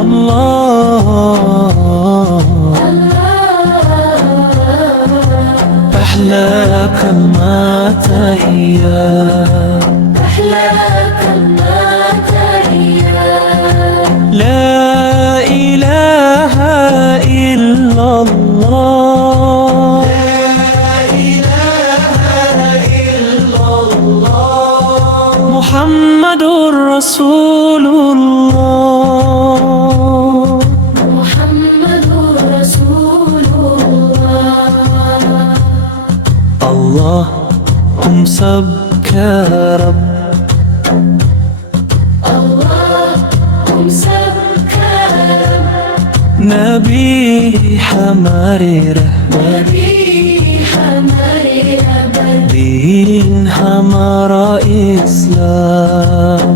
الله أحلى كلمات هي لا إله إلا الله محمد رسول الله اللهم سبك رب نبي हमारे दीन हमारा इस्लाम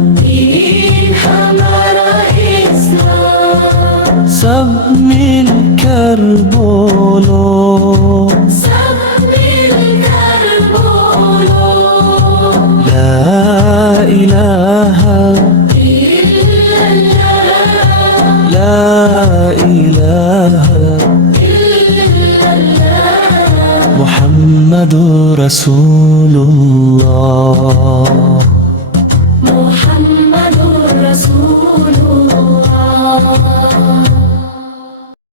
सब मिलकर बोलो لا إله لا إله محمد رسول الله محمد رسول الله